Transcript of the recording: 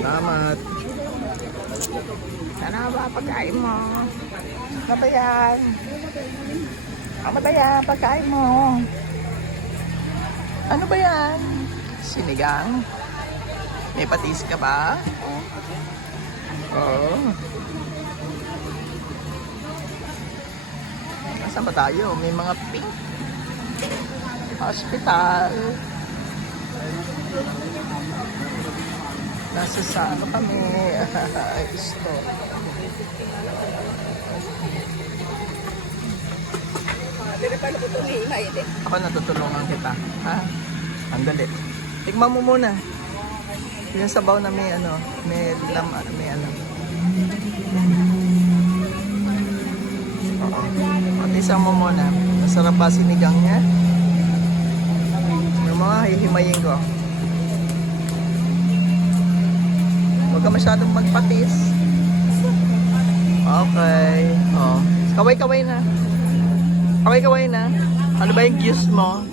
Salamat. Sana ba pagkain mo? Ano ba yan? Ano ba yan? Pagkain mo? Ano ba yan? Sinigang? May patis ka ba? Oo. Nasaan ba tayo? May mga pink hospital. Nasa sa ano kami? Store. Ako natutulungan kita. Ha? Andali. Tikman mo muna. Yung sabaw na may ano, may ano. Oo. Patisan mo muna. Masarap pa sinigang niya. Yung mga hihimayin ko. Huwag ka masyadong magpatis. Okay. Oh. Kaway-kaway na. Kaway-kaway na. Ano ba yung juice mo?